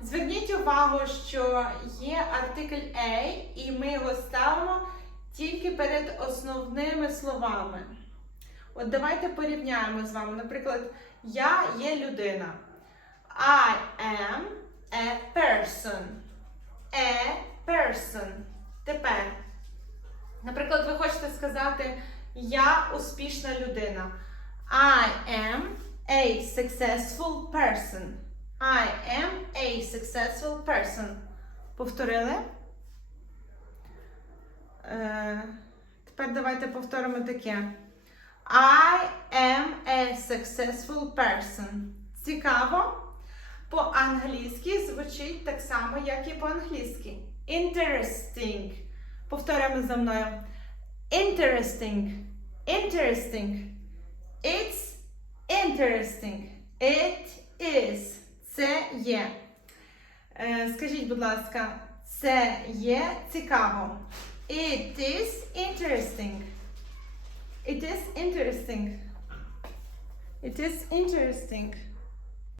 Зверніть увагу, що є артикль A, і ми його ставимо тільки перед основними словами. От давайте порівняємо з вами. Наприклад, я є людина. I am a person. A person. Тепер. Наприклад, ви хочете сказати Я успішна людина. I am a successful person. I am a successful person. Повторили? Е, тепер давайте повторимо таке. I am a successful person. Цікаво? По-англійськи звучить так само, як і по-англійськи. Interesting. Повторюємо за мною. Interesting. Interesting. It's interesting. It is. Це є. Е, скажіть, будь ласка, це є цікаво. It is interesting. It is interesting. It is interesting.